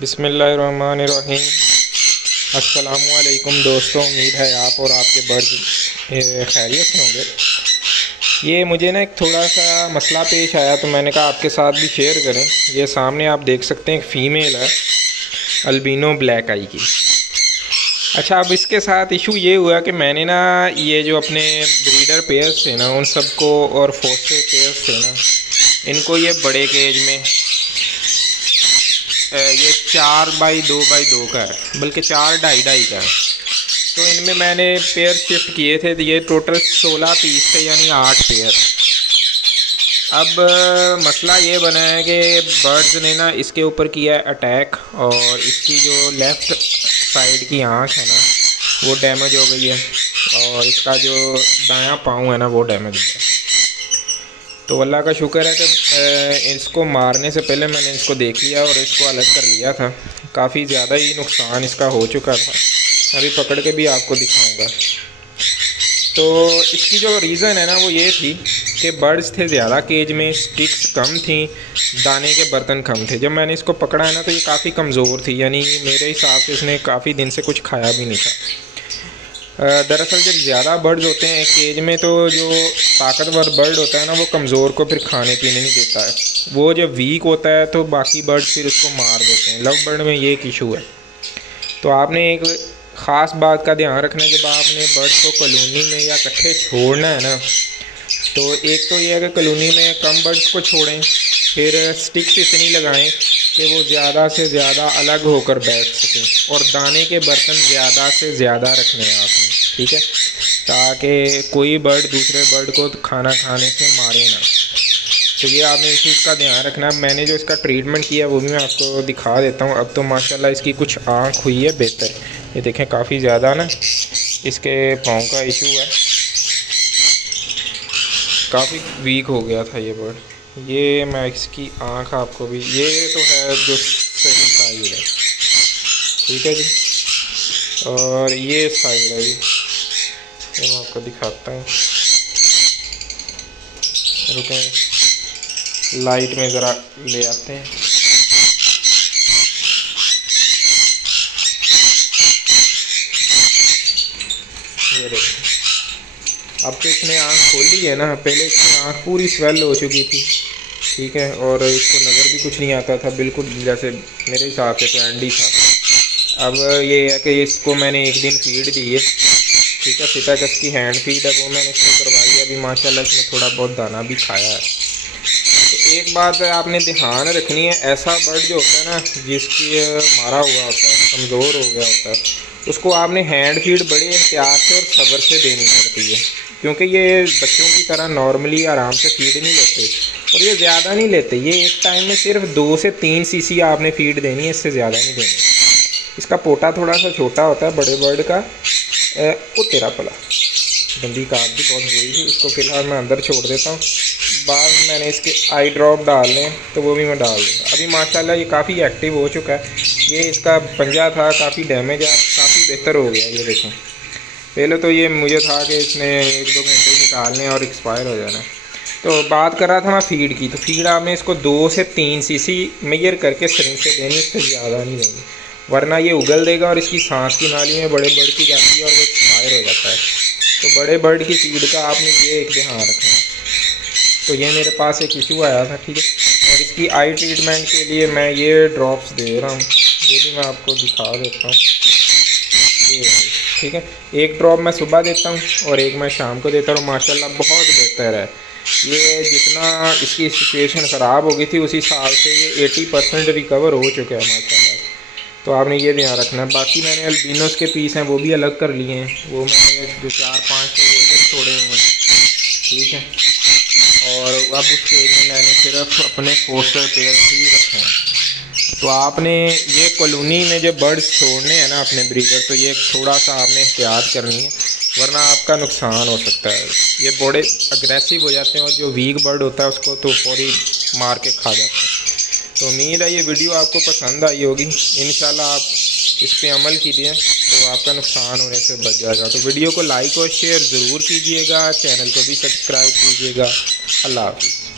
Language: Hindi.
बिस्मिल्लाहिर्रहमानिर्रहीम। अस्सलामुअलैकुम दोस्तों, उम्मीद है आप और आपके बर्ड्स खैरियत से होंगे। ये मुझे ना एक थोड़ा सा मसला पेश आया तो मैंने कहा आपके साथ भी शेयर करें। ये सामने आप देख सकते हैं एक फ़ीमेल है अल्बिनो ब्लैक आई की। अच्छा, अब इसके साथ इशू ये हुआ कि मैंने ना ये जो अपने ब्रीडर पेयर्स थे ना उन सबको और फोस्टर पेयर्स थे ना, इनको ये बड़े केज में ये 4x2x2 का है, बल्कि 4 2.5 का है। तो इनमें मैंने पेयर शिफ्ट किए थे, तो ये टोटल 16 पीस थे, यानी 8 पेयर। अब मसला ये बना है कि बर्ड्स ने ना इसके ऊपर किया है अटैक, और इसकी जो लेफ़्ट साइड की आँख है ना वो डैमेज हो गई है, और इसका जो दायां पाँव है ना वो डैमेज हो गया। तो अल्लाह का शुक्र है कि इसको मारने से पहले मैंने इसको देख लिया और इसको अलग कर लिया था। काफ़ी ज़्यादा ही नुकसान इसका हो चुका था, अभी पकड़ के भी आपको दिखाऊंगा। तो इसकी जो रीज़न है ना वो ये थी कि बर्ड्स थे ज़्यादा केज में, स्टिक्स कम थी, दाने के बर्तन कम थे। जब मैंने इसको पकड़ा है ना तो ये काफ़ी कमज़ोर थी, यानी मेरे हिसाब से इसने काफ़ी दिन से कुछ खाया भी नहीं था। दरअसल जब ज़्यादा बर्ड्स होते हैं एक केज में तो जो ताकतवर बर्ड होता है ना वो कमज़ोर को फिर खाने पीने नहीं देता है। वो जब वीक होता है तो बाकी बर्ड्स फिर उसको मार देते हैं। लव बर्ड में ये एक इशू है। तो आपने एक ख़ास बात का ध्यान रखना है, जब आपने बर्ड्स को कॉलोनी में या इकट्ठे छोड़ना है ना, तो एक तो ये है कि कॉलोनी में कम बर्ड्स को छोड़ें, फिर स्टिक्स इतनी लगाएं कि वो ज़्यादा से ज़्यादा अलग होकर बैठ सकें, और दाने के बर्तन ज़्यादा से ज़्यादा रखने हैं आपने, ठीक है, ताकि कोई बर्ड दूसरे बर्ड को खाना खाने से मारे ना। तो ये आपने इस चीज़ का ध्यान रखना। मैंने जो इसका ट्रीटमेंट किया वो भी मैं आपको दिखा देता हूँ। अब तो माशाल्लाह इसकी कुछ आँख हुई है बेहतर। ये देखें, काफ़ी ज़्यादा ना इसके पाँव का इशू है, काफ़ी वीक हो गया था ये बर्ड। ये मैं इसकी आँख आपको भी, ये तो है जो सही साइड है, ठीक है जी, और ये साइड है जी, ये मैं आपको दिखाता हूँ। रुकें, लाइट में ज़रा ले आते हैं। ये देखिए, अब तो इसने आँख खोली है ना, पहले इसकी आँख पूरी स्वेल हो चुकी थी, ठीक है, और इसको नज़र भी कुछ नहीं आता था, बिल्कुल जैसे मेरे हिसाब से तो एंड ही था। अब ये है कि इसको मैंने एक दिन फीड दी है, ठीक है, फिटाकस की हैंड फीड है, वो मैंने इसको करवाई है। अभी माशाल्लाह इसने थोड़ा बहुत दाना भी खाया है। तो एक बात आपने ध्यान रखनी है, ऐसा बर्ड जो होता है ना जिसकी मारा हुआ होता है, कमज़ोर हो गया होता है, उसको आपने हैंड फीड बड़े एहतियात से और सब्र से देनी पड़ती है, क्योंकि ये बच्चों की तरह नॉर्मली आराम से फीड नहीं लेते, और ये ज़्यादा नहीं लेते। ये एक टाइम में सिर्फ 2 से 3 सीसी आपने फीड देनी है, इससे ज़्यादा नहीं देनी। इसका पोटा थोड़ा सा छोटा होता है बड़े बर्ड का। वो तेरा पला बंदी काट भी बहुत बुरी थी। इसको फ़िलहाल मैं अंदर छोड़ देता हूँ, बाद में मैंने इसके आई ड्रॉप डालने तो वो भी मैं डाल दूँगा। अभी माशाल्लाह ये काफ़ी एक्टिव हो चुका है। ये इसका पंजा था काफ़ी डैमेज है, काफ़ी बेहतर हो गया। ये देखें, पहले तो ये मुझे था कि इसने 1-2 घंटे निकालने और एक्सपायर हो जाना। तो बात कर रहा था मैं फ़ीड की, तो फीड आपने इसको 2 से 3 सीसी मेजर करके सरिंज से देनी, इससे ज़्यादा नहीं देनी, वरना ये उगल देगा और इसकी सांस की नाली में बड़े बर्ड की जाती है और वो एक्सपायर हो जाता है। तो बड़े बर्ड की फीड का आपने ये एक ध्यान रखना है। तो ये मेरे पास एक इशू आया था, ठीक है, और इसकी आई ट्रीटमेंट के लिए मैं ये ड्रॉप्स दे रहा हूँ, ये भी मैं आपको दिखा देता हूँ। ये ठीक है, एक ड्रॉप मैं सुबह देता हूँ और एक मैं शाम को देता हूँ। माशाल्लाह बहुत बेहतर है। ये जितना इसकी सिचुएशन ख़राब हो गई थी उसी साल से ये 80% रिकवर हो चुका है माशाल्लाह। तो आपने ये ध्यान रखना है। बाकी मैंने अल्बिनोस के पीस हैं वो भी अलग कर लिए हैं, वो मैंने जो 4-5 थे वो इधर छोड़े हुए हैं, ठीक है, और अब उस स्टेज में मैंने सिर्फ अपने पोस्टर पेयर ही रखे हैं। तो आपने ये कॉलोनी में जो बर्ड्स छोड़ने हैं ना अपने ब्रीडर, तो ये थोड़ा सा आपने एहतियात करनी है, वरना आपका नुकसान हो सकता है। ये बड़े अग्रेसिव हो जाते हैं और जो वीक बर्ड होता है उसको तो फौरी मार के खा जाते हैं। तो उम्मीद है ये वीडियो आपको पसंद आई होगी। इंशाल्लाह आप इस पे अमल कीजिए तो आपका नुकसान होने से बच जाएगा। तो वीडियो को लाइक और शेयर ज़रूर कीजिएगा, चैनल को भी सब्सक्राइब कीजिएगा। अल्लाह हाफ़िज़।